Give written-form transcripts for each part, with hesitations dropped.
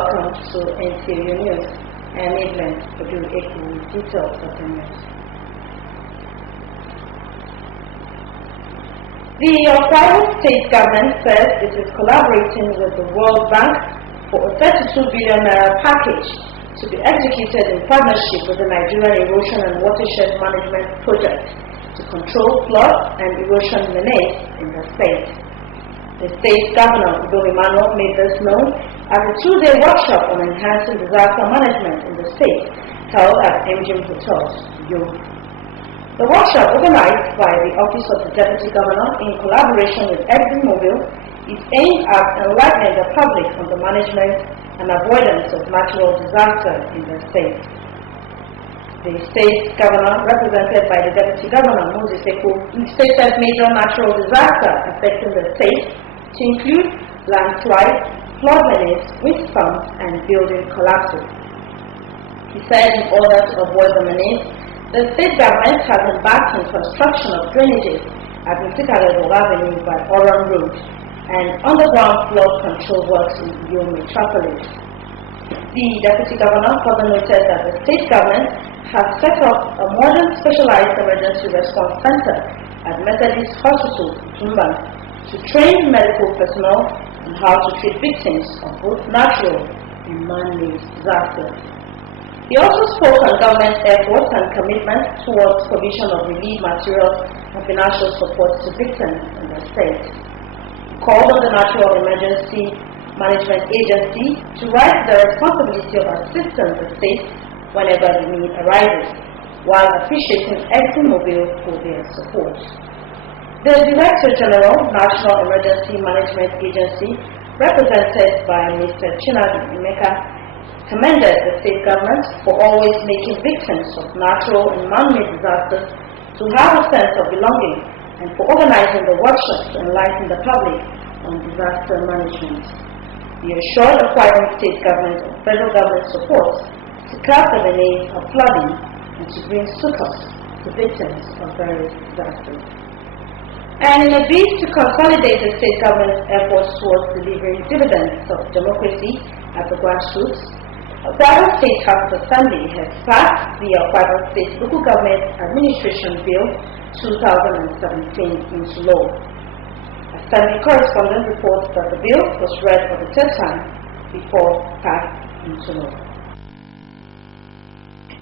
Welcome to NTU News. I am Evelyn to do details of the news. The Okada state government says it is collaborating with the World Bank for a 32 billion naira package to be executed in partnership with the Nigerian Erosion and Watershed Management Project to control flood and erosion menace in the state. The state governor, Udo Emmanuel, made this known at a two-day workshop on enhancing disaster management in the state held at MGM Hotels, Yobe. The workshop, organized by the Office of the Deputy Governor in collaboration with ExxonMobil, is aimed at enlightening the public on the management and avoidance of natural disaster in the state. The state governor, represented by the Deputy Governor, Moses Eko, stated major natural disaster affecting the state to include landslide, flood menace, windstorms, and building collapses. He said in order to avoid the menace, the state government has embarked on construction of drainages at Nsikadebo Avenue by Oran Road and underground flood control works in Uyo Metropolis. The Deputy Governor further noted that the state government has set up a modern specialized emergency response center at Methodist Hospital, Tumba, to train medical personnel on how to treat victims of both natural and man-made disasters. He also spoke on government efforts and commitment towards provision of relief materials and financial support to victims in the state. He called on the Natural Emergency Management Agency to rise the responsibility of assisting the state whenever the need arises, while appreciating ExxonMobil for their support. The Director General, National Emergency Management Agency, represented by Mr. Chinadu Emeka, commended the state government for always making victims of natural and man-made disasters to have a sense of belonging and for organizing the workshops to enlighten the public on disaster management. He assured the Akwa state government and federal government support to curb the menace of flooding and to bring succor to victims of various disasters. And in a bid to consolidate the state government's efforts towards delivering dividends of democracy at the grassroots, Akwa State House of Assembly has passed the Akwa State Local Government Administration Bill 2017 into law. Assembly correspondent reports that the bill was read for the third time before passed into law.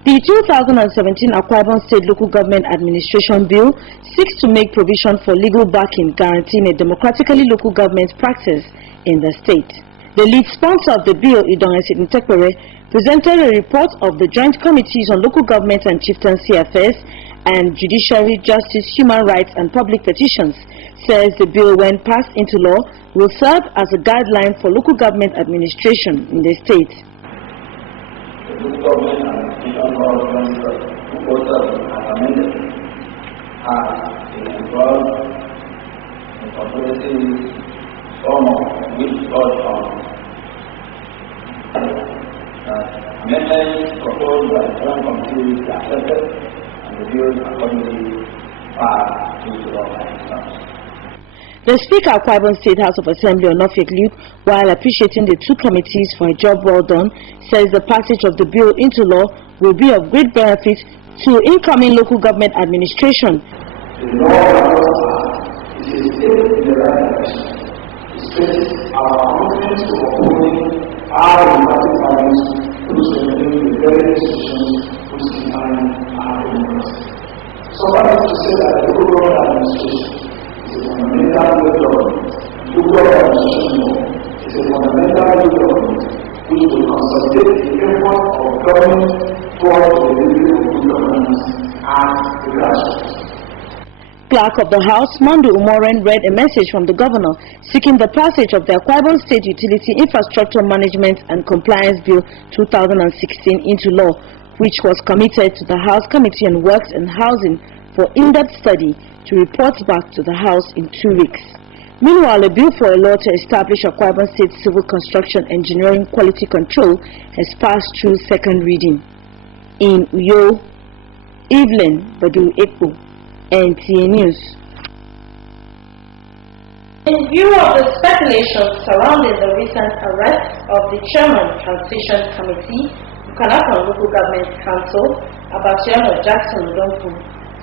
The 2017 Akwa Ibom State Local Government Administration Bill seeks to make provision for legal backing guaranteeing a democratically local government practice in the state. The lead sponsor of the bill, Idong Esitintekpere, presented a report of the Joint Committees on Local Government and Chieftaincy Affairs and Judiciary, Justice, Human Rights and Public Petitions, says the bill, when passed into law, will serve as a guideline for local government administration in the state. The local government and proposals are amended involved in possibilities, some of which touch on amendments proposed by the Joint Committee is accepted and the bill accordingly passed into law by itself. The Speaker of Akwa Ibom State House of Assembly, Onofiek Luke, while appreciating the two committees for a job well done, says the passage of the bill into law will be of great benefit to incoming local government administration. The law is a step in the right direction. It stresses our commitment to upholding our democratic values through strengthening the very institutions which define our democracy. Somebody has to say that the local government administration is a fundamental way of government. Local administration law is a fundamental way of government which will consolidate the effort of government towards the delivery of good governance and the grassroots. Clerk of the House, Monday Umoren, read a message from the Governor seeking the passage of the Akwa Ibom State Utility Infrastructure Management and Compliance Bill 2016 into law, which was committed to the House Committee on Works and Housing for in-depth study to report back to the House in 2 weeks. Meanwhile, a bill for a law to establish Akwa Ibom State Civil Construction Engineering Quality Control has passed through second reading. In Uyo, Evelyn Badu Ekpo, NTA News. In view of the speculation surrounding the recent arrest of the Chairman Transition Committee, Ukanakon Local Government Council, Abatiano Jackson Udonku,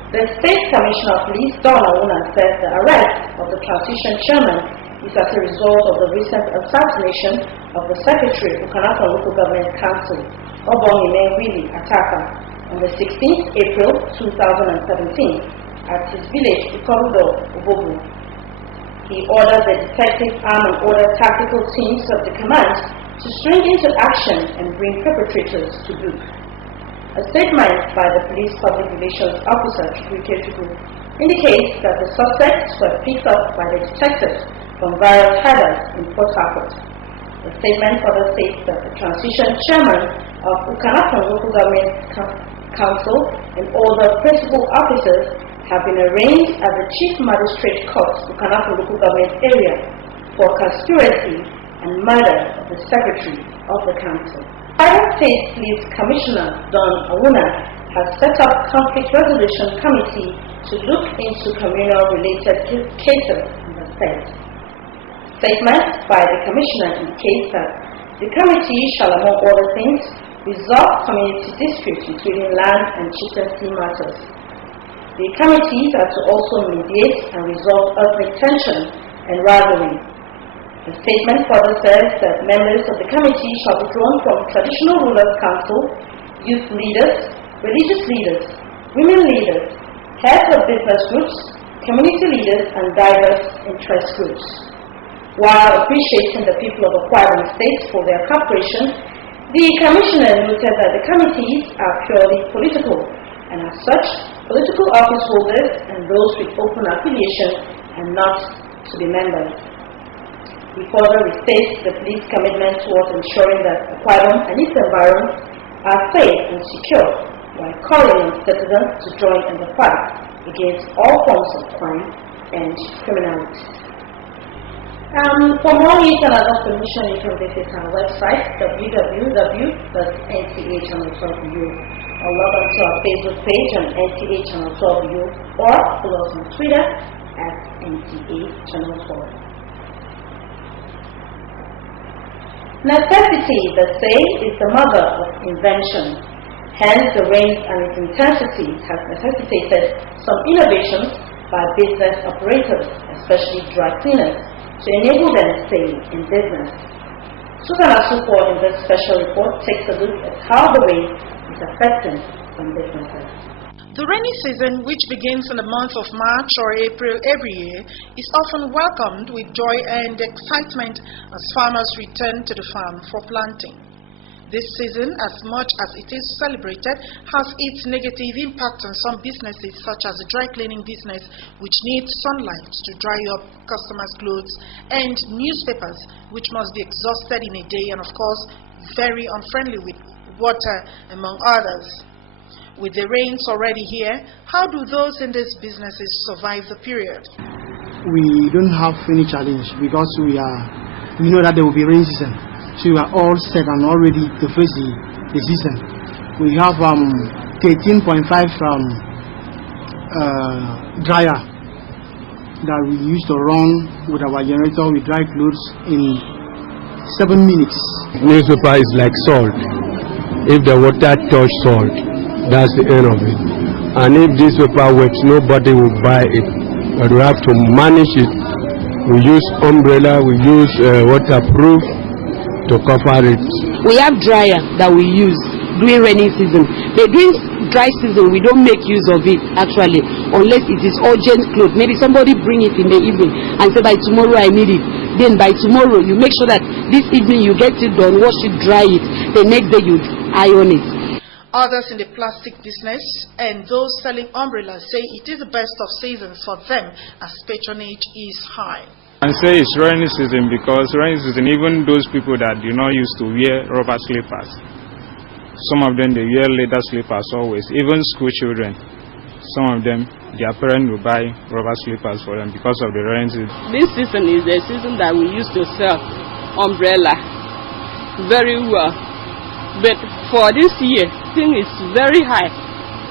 the State Commissioner of Police, Don Awuna, said the arrest of the Transition Chairman is as a result of the recent assassination of the Secretary of Ukanakon Local Government Council, Obongime Willie Ataka, on the 16th April 2017. At his village, Ikorudo, Ubobu. He ordered the detective arm and order tactical teams of the command to spring into action and bring perpetrators to book. A statement by the police public relations officer, Chukwuke, indicates that the suspects were picked up by the detectives from various headers in Port Harcourt. The statement further states that the transition chairman of Ukanakon Local Government Council and all the principal officers have been arraigned at the Chief Magistrate Court, Ukanakon Local Government Area, for conspiracy and murder of the Secretary of the Council. Iowa State Police Commissioner Don Awuna has set up a conflict resolution committee to look into communal-related cases in the state. Statement by the Commissioner indicates that the committee shall, among other things, resolve community disputes including land and chieftaincy matters. The committees are to also mediate and resolve ethnic tension and rivalry. The statement further says that members of the committee shall be drawn from traditional rulers' council, youth leaders, religious leaders, women leaders, heads of business groups, community leaders, and diverse interest groups. While appreciating the people of Akwa Ibom State for their cooperation, the Commissioner noted that the committees are purely political, and as such, political office holders and those with open affiliation are not to be members. He further restates the police commitment towards ensuring that Akwa Ibom and its environs are safe and secure, while calling on citizens to join in the fight against all forms of crime and criminality. For more news and other information, you can visit our website, www.ntachannel12u, or log on to our Facebook page on NTA Channel 12U, or follow us on Twitter at NTA Channel 12. Necessity, they say, is the mother of invention. Hence, the range and its intensity has necessitated some innovations by business operators, especially dry cleaners, to enable them to stay in business. Susan Asupo in this special report takes a look at how the rain is affecting some businesses. The rainy season, which begins in the month of March or April every year, is often welcomed with joy and excitement as farmers return to the farm for planting. This season, as much as it is celebrated, has its negative impact on some businesses, such as the dry cleaning business, which needs sunlight to dry up customers' clothes, and newspapers, which must be exhausted in a day and, of course, very unfriendly with water, among others. With the rains already here, how do those in these businesses survive the period? We don't have any challenge because we know that there will be rain season. So we are all set and all ready to face the season. We have 13.5 dryer that we used to run with our generator with dry clothes in 7 minutes. Newspaper is like salt. If the water touch salt, that's the end of it. And if this paper works, nobody will buy it. But we have to manage it. We use umbrella, we use waterproof to cover it. We have dryer that we use during rainy season. But during dry season, we don't make use of it actually, unless it is urgent clothes. Maybe somebody bring it in the evening and say by tomorrow I need it. Then by tomorrow you make sure that this evening you get it done, wash it, dry it. The next day you iron it. Others in the plastic business and those selling umbrellas say it is the best of seasons for them as patronage is high. I say it's rainy season because rainy season, even those people that do not used to wear rubber slippers, some of them they wear leather slippers always, even school children. Some of them, their parents will buy rubber slippers for them because of the rainy season. This season is the season that we used to sell umbrella very well. But for this year, thing is very high.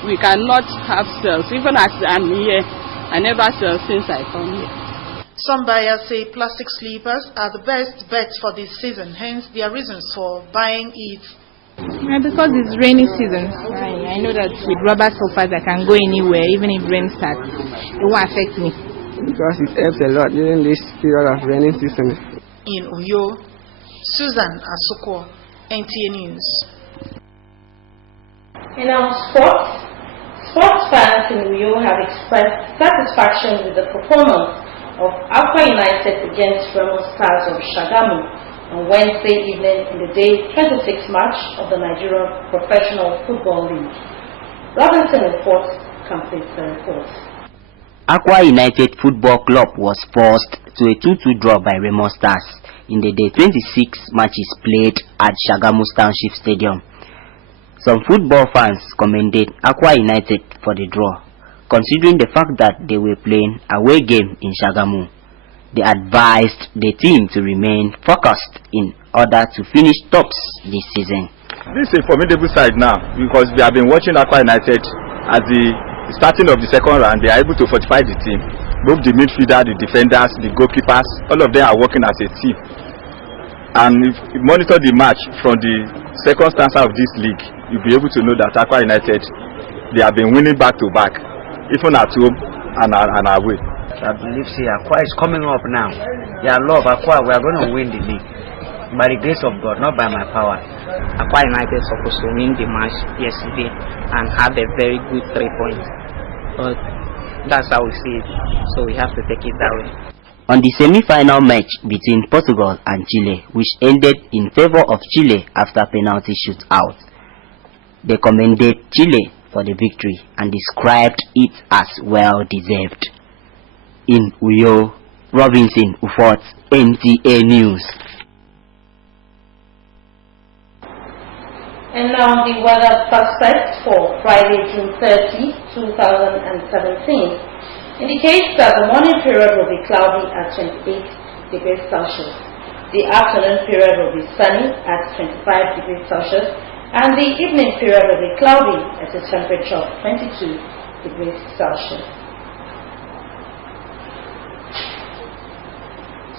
We cannot have sales. Even as I'm here, I never sell since I come here. Some buyers say plastic slippers are the best bets for this season, hence their reasons for buying it. Because it's rainy season. I know that with rubber slippers I can go anywhere, even if rain starts. It won't affect me. Because it helps a lot during this period of rainy season. In Uyo, Susan Asoko, NTA News. In our sports fans in Uyo have expressed satisfaction with the performance of Aqua United against Remo Stars of Shagamu on Wednesday evening in the day 26 March of the Nigerian Professional Football League. Robinson reports completes the report. Aqua United Football Club was forced to a 2-2 draw by Remo Stars in the day 26 matches played at Shagamu Township Stadium. Some football fans commended Aqua United for the draw, considering the fact that they were playing away game in Shagamu. They advised the team to remain focused in order to finish tops this season. This is a formidable side now because we have been watching Aqua United at the starting of the second round. They are able to fortify the team. Both the midfielder, the defenders, the goalkeepers, all of them are working as a team. And if you monitor the match from the second stanza of this league, you'll be able to know that Aqua United, they have been winning back to back, even at home and away. I believe Aqua is coming up now. Yeah, love Aqua, we are going to win the league. By the grace of God, not by my power. Aqua United supposed to win the match yesterday and have a very good 3 points. But that's how we see it, so we have to take it that way. On the semi-final match between Portugal and Chile, which ended in favor of Chile after penalty shootout, they commended Chile for the victory and described it as well deserved. In Uyo, Robinson Ufot, NTA News. And now the weather prospect for Friday, June 30, 2017 indicates that the morning period will be cloudy at 28 degrees Celsius. The afternoon period will be sunny at 25 degrees Celsius, and the evening period will be cloudy at a temperature of 22 degrees Celsius.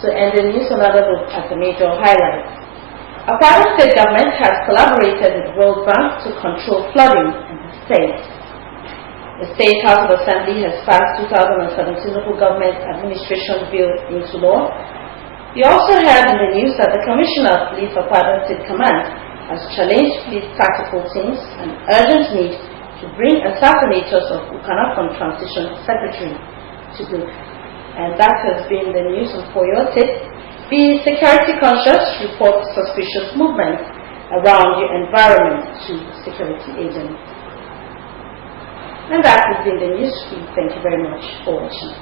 So, end the news, another look at the major highlights. Akwa State government has collaborated with World Bank to control flooding in the state. The State House of Assembly has passed 2017 Local Government Administration Bill into law. We also heard in the news that the Commissioner of Police of Akwa State Command has challenged police tactical teams and urgent need to bring assassinators of Ukanafon Transition Secretary to book. And that has been the news on For Your Tip. Be security conscious, report suspicious movements around your environment to security agents. And that has been the news. Thank you very much for watching.